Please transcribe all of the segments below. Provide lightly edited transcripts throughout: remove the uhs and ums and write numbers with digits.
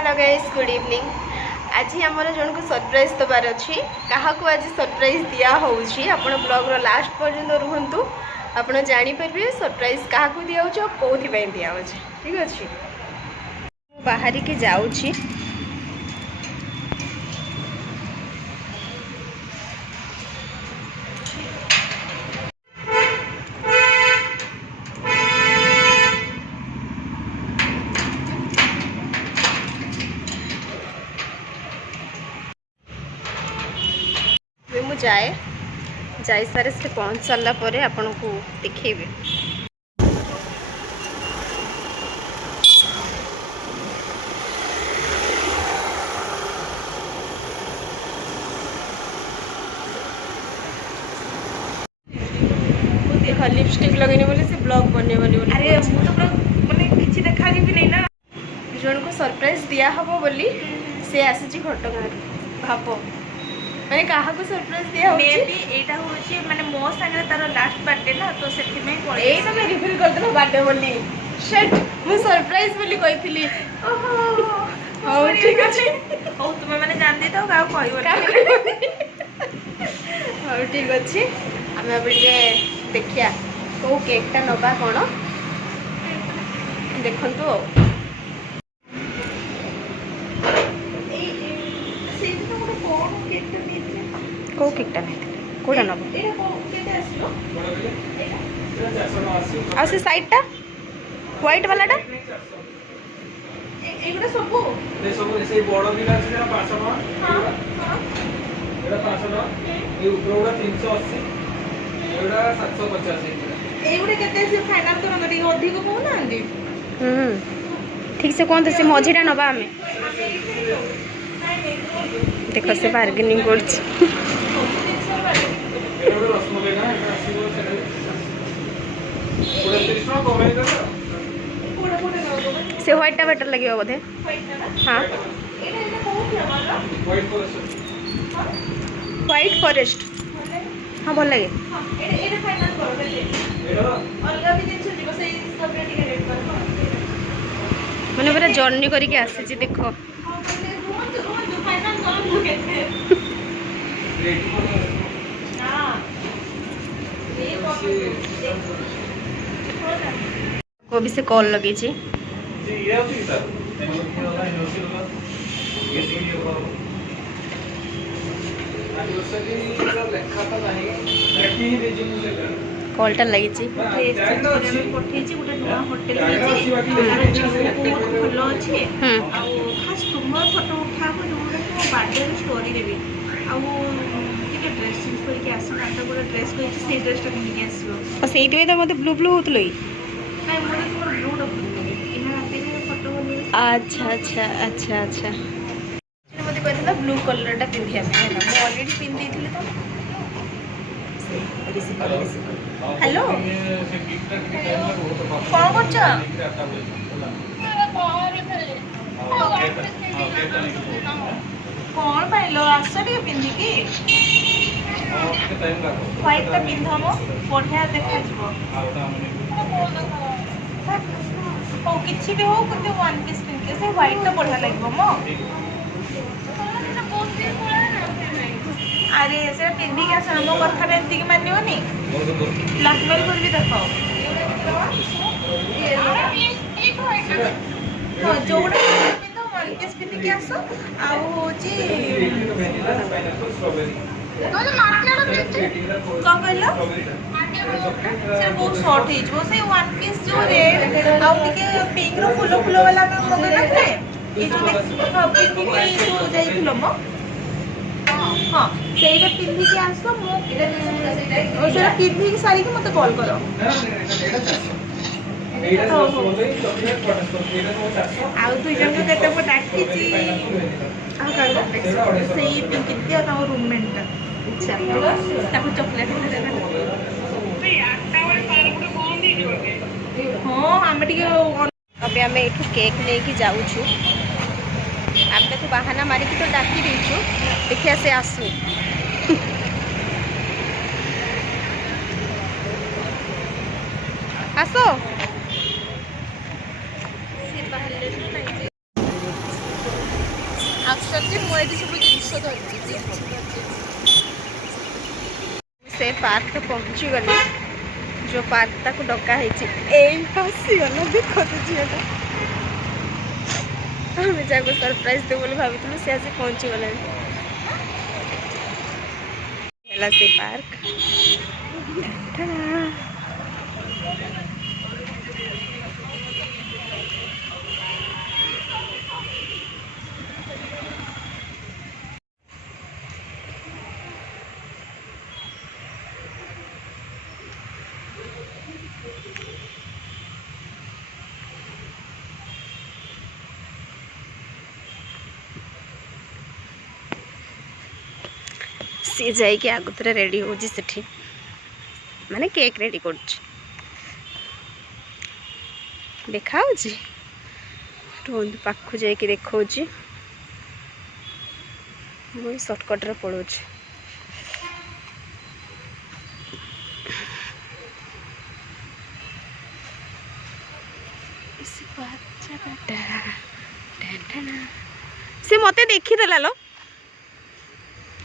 Hello guys good evening. आज आमर जन को सरप्राइज दबार अच्छी क्या आज सरप्राइज दिया होउछि आपण ब्लॉग रो लास्ट पर्यंत रुहंतु आपण जानि परबे सरप्राइज क्या दिया होउछि और कोथि पय दिया होउछि। ठीक अछि बाहरी के जाउछि जाए जाई सारे से पहुँच सारा पर आपन को दिखेबे। देखो लिपस्टिक लगेने बोले से ब्लॉग बनने वाली बोली अरे मु तो माने किछि देखा भी नहीं ना जन को सरप्राइज दिया हबो बोली से आसी घटगाँ भाप माने काहा को सरप्राइज दिया मे बी एटा होची माने मो संगे तारो लास्ट बर्थडे ना तो सेठी में पड़े एटा मैं रिवील कर देलो बर्थडे बोली शिट मु सरप्राइज बोली कहितली। ओहो हां ठीक अछि ओ तुम माने जान दे तो का कहबो हां ठीक अछि हमें अब ये देखिया को केकटा नबा कोन देखंतु को केकटा नहीं कोडा नब एटा को केते आसिलो आ से साइडटा व्हाइट वालाटा एगुडा सबु ए सब से बड़ बिल আছে না 500 টাকা हां এটা 500 টাকা এই উপরটা 380 এটা 750 एगुडा केते से फाइनल करन दी अधिक को ना आंदी ठीक से कोन से मझीटा नबा हमें देखो से बार्गेनिंग करछि এটা রসমলাই না এটা 80 টাকা পুরো 30 টাকা কমাই দাও पूरा पूरा ना से व्हाइटटा बेटर लगियो बोधे हां एटा बहुत हमारा व्हाइट कलर व्हाइट फॉरेस्ट हां भल लगे हां एटा फाइनल करो दे এটা अलगा भी दिन जीव से सब रेडी रेट कर माने पूरा जर्नी करके आसी छी देखो हां तो फाइनल करो केते रेट हां ये को भी से कॉल लगी छी जी ये होती सर ये सीडी करो आज लेखा तो नहीं लेखी ही रेजिंग से कॉलटा लगी छी पठे छी गुटे नवा होटल अछि तार बहुत भलो अछि आ खास तुमर फोटो उठा को जोरे को बर्थडे स्टोरी देबी आ टिके ड्रेस चेंज करके आसी ना तो पूरा ड्रेस को से ड्रेस टा पिन के आसीबो और सेही तो मते ब्लू ब्लू होतलो नहीं मोर तोर ब्लू डब इहा राते में फोटो बनी अच्छा अच्छा अच्छा अच्छा मते कहला ब्लू कलर टा पिंधिया में है मैं ऑलरेडी पिन देथिले तो हेलो कौन करछ कौन पाइलो आसा टिके पिंधि की व्हाइट टा पिंधमो बढ़िया देखा जिवो ओ किछि भी हो कुते वन पीस पिन के से व्हाइट टा बढ़िया लागबो मो अरे से पिंधि के आसा मो कथा रे एति के मानियोनी ब्लैकमेल कर भी देखो हां जोड़ा पिंधो वन पीस पिन के आसो आ होची कौन कहलो से बहुत शॉर्ट है जो से वन पीस जो रेड आउ टिके पिंक रो फुलो फुलो वाला ना मगे ना ये जो पिंक के जो जाइथिलो मो हां सेटा पिंधि के आसो मो ओ सेटा पिंधि के सारी के मते कॉल करो एटा सोलई चॉकलेट बटरस्कॉच एटा तो 400 आउ दुई जन को केते को डाकिची आ काला सेई पिंक दिया का रूममेट का अच्छा ताको चॉकलेट दे देना हां हम टिके अबे हमें एठू केक लेके जाऊ छु आबे तो बहाना मारी की तो डाकी देछु देखिया से आसु आसो से बाहर ले ଆସୁଛନ୍ତି ମୁଁ ଏଠି ସବୁ ଜିନିଷ ଧରିଛି से पार्क पहुँची गली जो पार्क ताको डका है फसीगला देख झीटा आम जहाँ सरप्राइज देव बोली भाभी सी आज पहुँची गला से पार्क सी जाइए आगुतरे रेडी हो सेठी माने केक रेडी कर देखा रुहतु पाखु जाइए देखा मुझे सर्टकट रे पड़ो से मते देखीदेला लो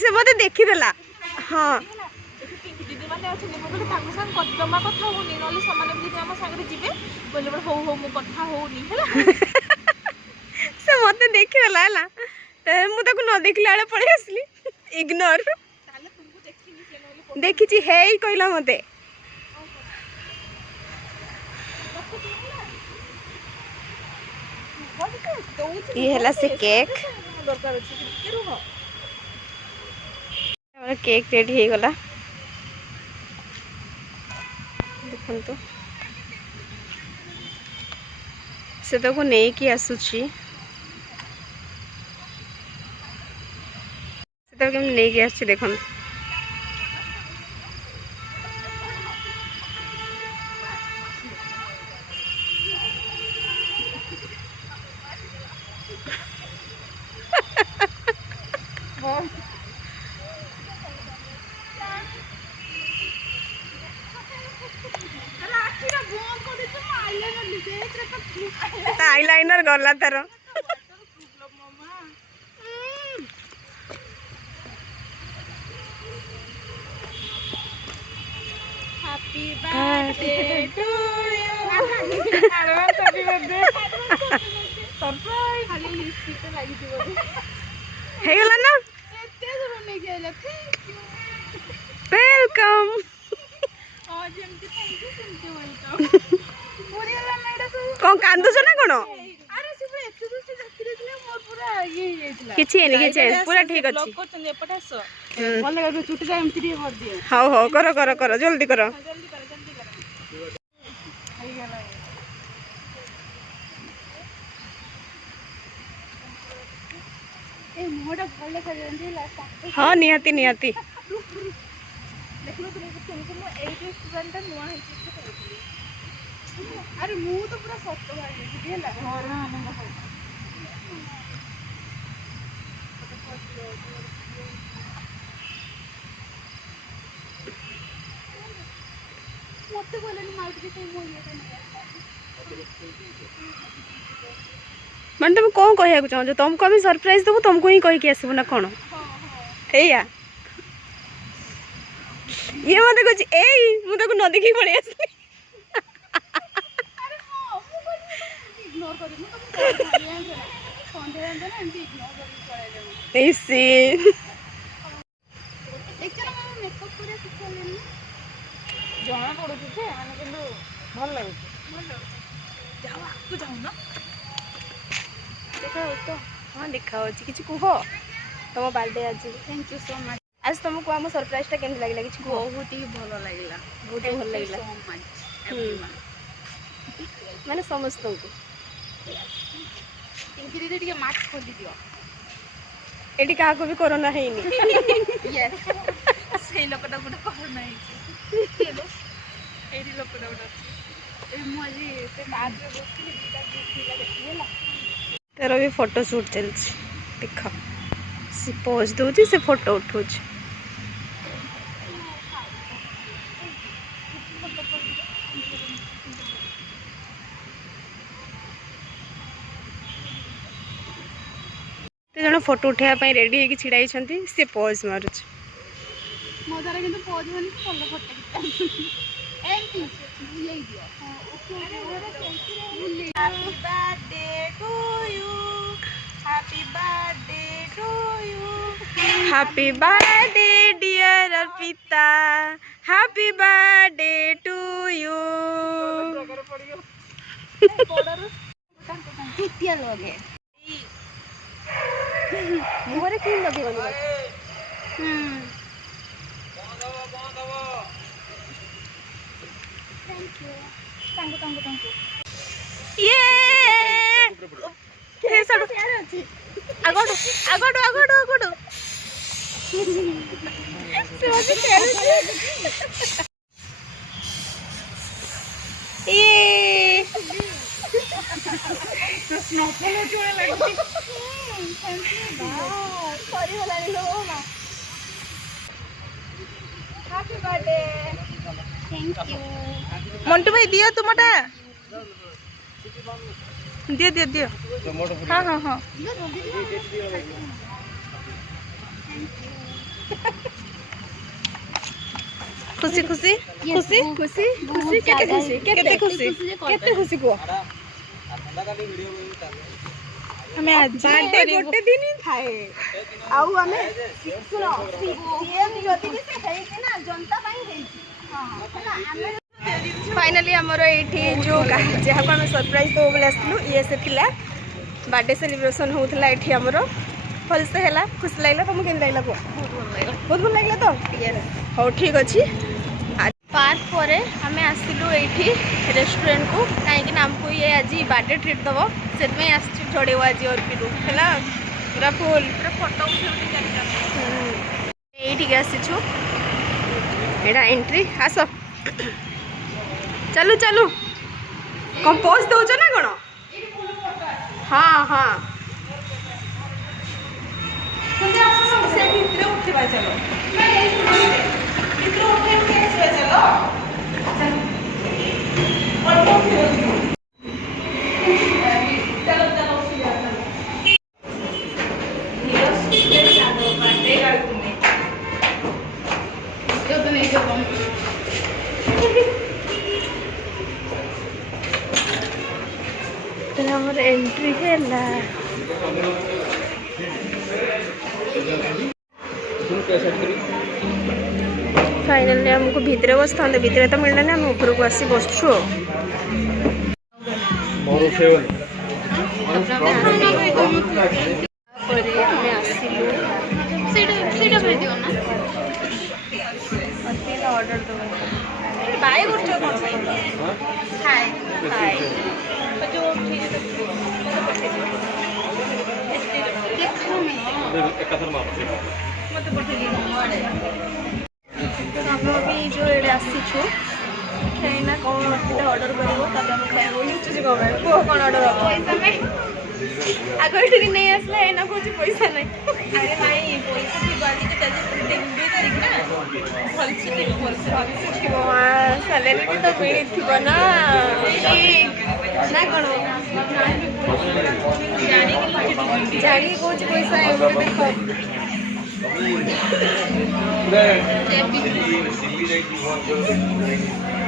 से मते देखीदेला हाँ दीदी मैंने अच्छे जमा कथा होनी ना से आम सागर जी बोले हो हो मु कथा होनी से मते देखीदेला मु ताको न देखला बेले पळे आसली इग्नोर देखी हे कहला मते ये हला से केक केक रेडी हो गला देखो से तो नहीं कि आसुची से तो केम नहीं कि आसुची देखो आईलाइनर गला तार happy birthday to you advance happy birthday surprise खाली लिपस्टिक तो लागि दिबो हे गला ना एते दूर नै गेला थैंक यू वेलकम आज एमती थैंक यू वेलकम पूरी गला ना एटा सब कौन कांदुछ ना कोन अरे सब एते दूर से देखि देले मोर पूरा ये हेतला किछि एनी किछि पूरा ठीक अछि ब्लॉक करछन एपटा आस भल लागो चुटी जा एमती रे भर दियो हां हां करो करो करो जल्दी करो जल्दी करो हे गला ए मोटा भल देखा जंदी लास्ट हाँ निहाती निहाती देखलो तुम तुमको ए रेस्टोरेंट नुआ है अरे मु तो पूरा सत्य भाई दिए ला घर में आने का मत बोलनी माइक के मो ये मैंने तुम कौन कहया चाहो तुमको आम सरप्राइज देबू तुमको ही कहीकि आसबू ना कौन एया ये मत कहछि ए मु ताको न देखि पळे आसली अरे हां मु इग्नोर करी मु तो फोन दे ना एमती इग्नोर करी पळे जाऊ इसी एक चलो मैं मेकअप पूरा सिखा लेनी जाना पड़ो जे माने किंतु भल लागो जाओ आपको जाओ ना देखा तो हाँ देखा किसी कह तुम बर्थडे आज थैंक यू सो मच आज तुमको आम सरप्राइज केमती लगे किसी कह बहुत ही भल लगिला बहुत ही भल लगे सो मच माने समस्त को पिंकी दीदी टिके मास्क खोली दियो एटी क्या भी कोरोना है यस सेही लोकटा गुडा कोरोना है हेलो एडी लोकटा गुडा ए मु आज से कार रे बसली दीटा दिला देखिला तेरा भी फोटो शूट चलছি देख सी पोज दउची से फोटो उठौची जन फोटो उठाइबा रेडी होगी छिड़ा सी पोज मारुच ମୋ ଦ୍ୱାରା କିନ୍ତୁ ପୋଜ୍ ବନି ଭଲ ଫଟୋ ଏମିତି ବୁଲେଇ ଦିଅ happy birthday to you happy birthday to you happy birthday dear Arpita happy birthday to you ଟିକିଆ ଲଗେ मुहरे क्रीम लगे ये आगोडू आगोडू आगोडू आगोडू से बस ये ସ୍ନୋଫଲ ଚୋଳେ ଲାଗୁଛି ସରି ଗଲାଣି ଲୋ ମା happy birthday thank you Mantu भाई दियो तुमटा दियो दियो दियो हाँ हाँ हाँ खुशी खुशी खुशी खुशी खुशी केते खुशी केते खुशी केते खुशी को हमें आज बर्थडे गोटे दिन ही थाए आउ हमें सुनो सीएम जति के से है कि ना जनता पाई है फाइनली आमर ये जो जहाँ को आम सरप्राइज दो बोले आसलु ये से थिला बर्थडे सेलिब्रेशन होता है आमर भलसे है खुशी लगे तुमको केम लगे बहुत भल लगे तो हाँ ठीक अच्छे पार्क पर आम आसलु ये रेस्टोरेंट को कहीं आमको ये आज बर्थडे ट्रिट दब से झड़ेव आज अर्पित है पूरा फुल पूरा फोटो ये आसीचु एटा एंट्री आस चलू चलू कौन पोज दौच ना कौन हाँ हाँ हमर एंट्री है ला फाइनली हमको भीतर बस था भीतर तो मिलना ना हम ऊपर को आसी बसछु ऑर्डर दो बाय करछो कोन हाय हाय जो अभी जो ये आसीचु खाइना कौन ऑर्डर कर खाइबो कौन ऑर्डर आगे ठीक नहीं आसला एना कौन पैसा नहीं अरे नहीं पैसा थी बाजी के सैलरी भी तो मिली थी ना ना कौन जानी कौन पैसा देख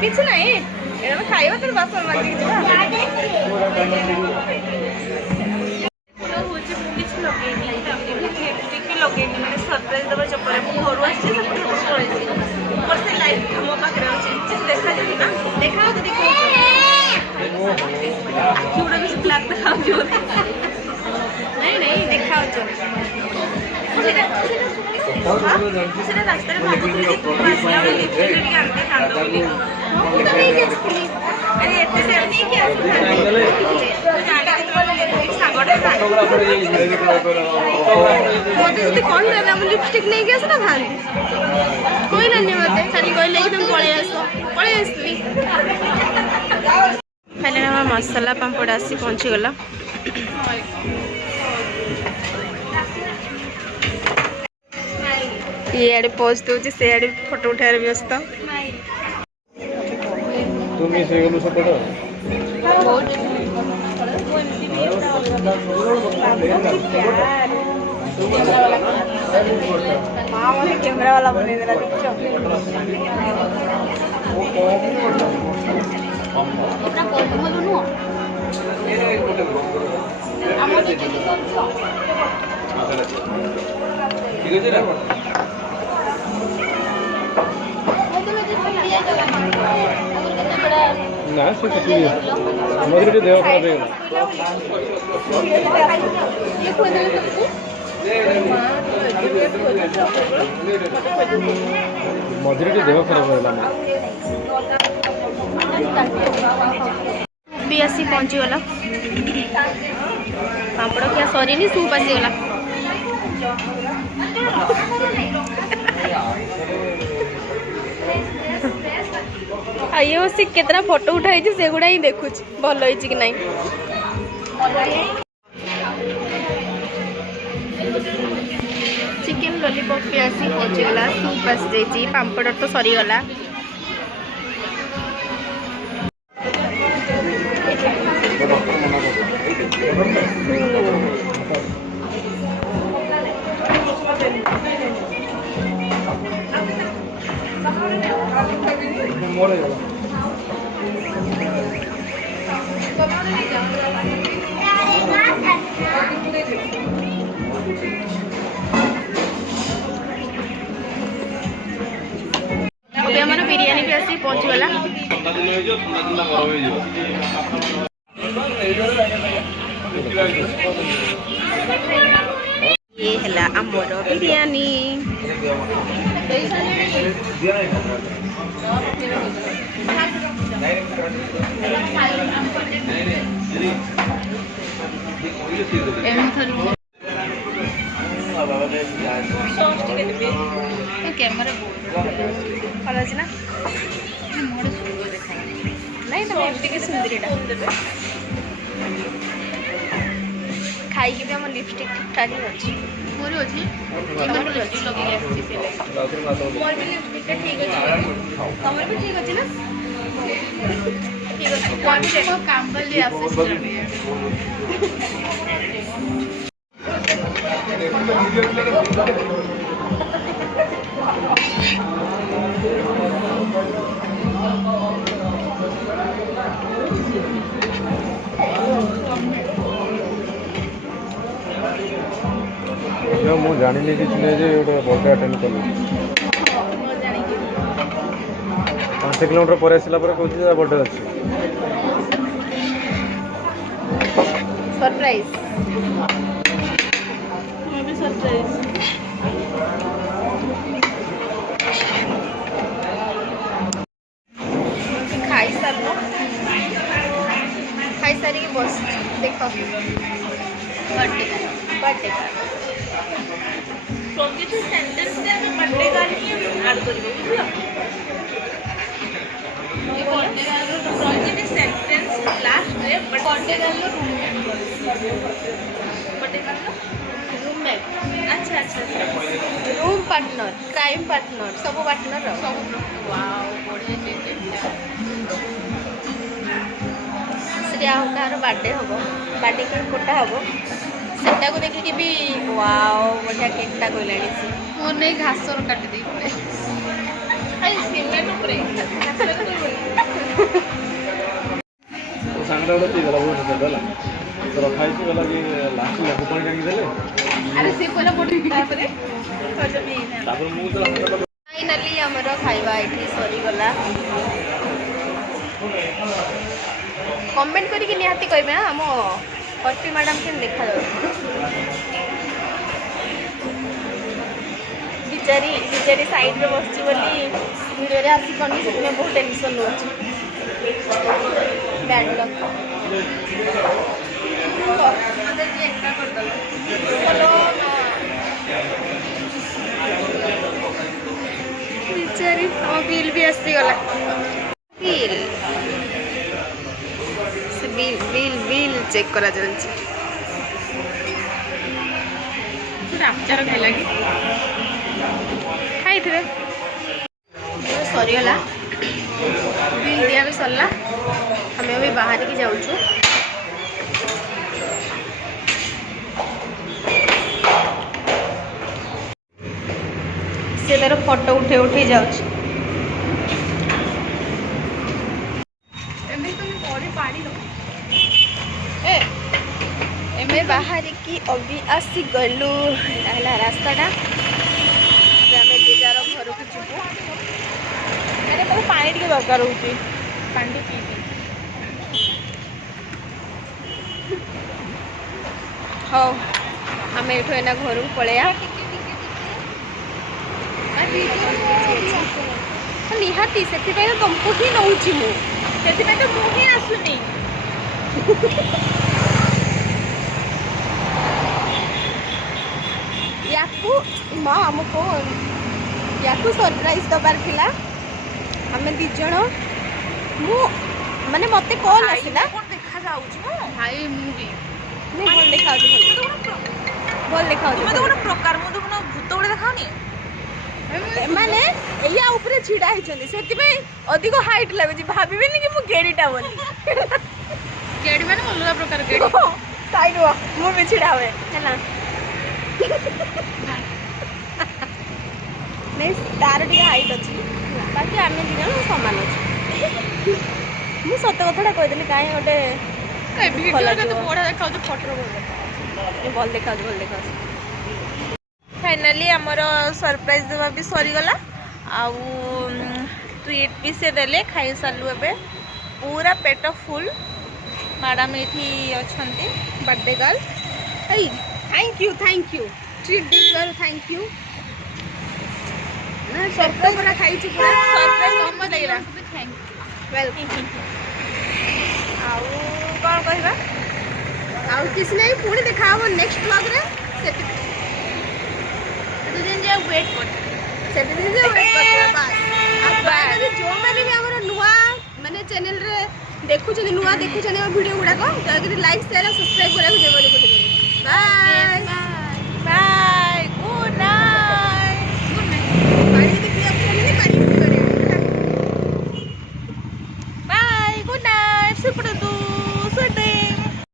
କିଛି ନାହିଁ ଏଇଟା ଖାଇବା ତ ବାସନ ମାଜିକି ହଉଛି ମୁଁ କିଛି ଲଗେଇନି ଲିପଷ୍ଟିକ୍ ବି ଲଗେଇନି ମାନେ ସରପ୍ରାଇଜ ଦେବା ଚକରରେ ମୁଁ ଘରୁ ଆସିଛି ପଳେଇଛି ମୋର ସେ ଲାଇଟ୍ ମୋ ପାଖରେ ଅଛି କିଛି ଦେଖାଯାଉଛି ନା ଦେଖାଯାଉ ତ ଆଖି ଗୁଡ଼ା ବେଶୀ ବ୍ଲାକ୍ ଦେଖାଯାଉଛି ବୋଧେ ନାଇଁ ନାଇଁ ଦେଖାଯାଉଛି ସେଟା ରାସ୍ତାରେ ଭାବୁଥିଲି ଯେ ତୁ ଆସିଲା ବେଳେ ଲିପଷ୍ଟିକ୍ ଟିକେ ଆଣିତେ ଖାଆନ୍ତ ବୋଲି ମୁଁ ତ ନେଇକି ଆସିଥିଲି ଆରେ ଏତେ ସେ ନେଇକି मत जो कहला मुझे लिपस्टिक नहीं गया ना भांति कहलानी मत खाली कहले कि तुम पलि आसली फाइनली हमारा मसाला पापड़ आसी पहुँची गला ये आड़े पोज दूसरी से आड़े फोटो उठार व्यस्त तुम से गलु सपोर्ट बहुत माँ मुझे कैमरा वाला बने देला এটা কত ভালো নো আমার দিকে কি করছো ঠিক আছে না ওগুলো যে দিয়ে গেল ওগুলো কেতে বড় না সে কিছু আমাদের একটু দেওয়া খারাপ হয়ে গেল ये कोई नहीं सकती ମଝିରେ ଟିକେ ଦେହ ଖରାପ ହେଇଗଲା भी आसी पहुँचीगला पापड़ क्या सरी सूप आसीगला आइए बस केतना फोटो उठाई से गुड़ा ही देखु भल होई कि नहीं चिकेन लॉलीपॉप भी आसी पहुँचीगला सूप आसी जाइए पापड़ तो सरीगला अभी हमारा बिरयानी भी आसी पहुँचीगला ये है आमर बिरयानी कैमरा भल अच्छे ना नहीं तुम एमती सुंदरी खाई भी आम लिपस्टिक ठीक ठाक ही अच्छी मोर अछि लिपस्टिक लगे आछि से मोर भी लिपस्टिक ठीक अच्छे तमर भी ठीक अच्छे ना ठीक अच्छे कोन देखो कांबल जी आफिस ମୁଁ ଜାଣିନି କିଛି ନାହିଁ ଯେ ଗୋଟେ ବର୍ଥଡେ ଆଟେଣ୍ଡ କଲି 5 କିଲୋମିଟର ପରେ ଆସିଲା ପରେ କହୁଛି ଯେ ବର୍ଥଡେ ଅଛି सरप्राइज मैं भी सरप्राइज खाई सार खाई सारी बस देख बर्थडे बर्थडे प्रतिटी सेंटेंस रे हम बर्थडे कार्ड ही ऐड करिबो बुझलो ये बर्थडे प्रतिटी सेंटेंस लास्ट रे birthday girl room birthday card roommate अच्छा अच्छा room partner crime partner sub partner सब वाओ बढ़िया चीज श्रेया कार बर्थडे हम बर्थडे केक कोटा हम सेटा को देखिए भी वाओ बढ़िया केकटा कहला सी मोर नहीं घास रो काट दे आई सिमेंट ऊपर ସାଙ୍ଗଟା ଗୋଟେ ପିଇଦେଲା ବହୁତ ଦେଲା ତ ରଖା ହେଇଛି ଗଲା କି ଲାଷ୍ଟ ଲେମ୍ବୁ ପାଣି ଟାଙ୍ଗି ଦେଲେ अरे से कोला पड़ी तापरे खर्च भी ना ତାପରେ ମୁଁ ତ फाइनाली आमर खाइबा ये सरीगला कमेंट करके निहाती कहबे ना आम अर्पी मैडम के देखा बिचारी बिचारी साइड में बसची बोली वीडियो रे आसी कनी से बहुत टेंशन होची बैड लक बिचारी बिल भी आसी गला बिल से बिल बिल बिल चेक करा चलछि आचार खाइला कि खाई थे सरीगला बिल दिया भी सरला हमें अभी बाहर की जाऊँ से तार फोटो उठे उठे जाऊँ एमे बाहर की अभी आसी गलु है रास्ताटा आम जे जार घर को जीवु मतलब पानी टे दरकार होची पानी पी हाँ आम एठू एना घर को पलैया निहाती से तुमको ही नौची से तो मुझे आसुनी याकू माँ आमको याकू सरप्राइज दबार थिला आम दी जण मु माने मते कॉल आसिला देखा जाऊँ भाई मुझे नहीं भल देखा भल देखा तुम तो गोटे प्रकार मुझे देखुन भूत गोटे देखानी माने या ऊपर छिड़ा हिचंदी सेति अधिक हाइट लागुची भाबिबेनी कि मु गेडीटा बोली गेडी माने अलग प्रकार गेडी साइड वो मु भी छिड़ा हुए है ना नहीं तार टी हाइट अच्छी बाकी आम दी जन सामान अच्छे मु सत कथाटा कहीदेली कहीं गोटे बढ़िया देखा फोटो भल देखा फाइनाली आमर सरप्राइज देवा भी सरीगला आउ ट्रीट भी से देले खाई सारू ए पूरा पेट फुल मैडम ये अच्छा birthday girl thank you treat this girl thank you ना सरप्राइज पूरा खाई छु पूरा सरप्राइज हम देला वेलकम आउ कौन कहबा आउ किसी नहीं पुणी देखा हम नेक्स्ट व्लॉग रे दिन जे वेट कर सेदिन जे वेट करबा बास जो माने भी हमर नुवा माने चैनल रे देखु छनी नुवा देखु छनी वीडियो गुडा को लाइक शेयर सब्सक्राइब करा को जेबो बाय।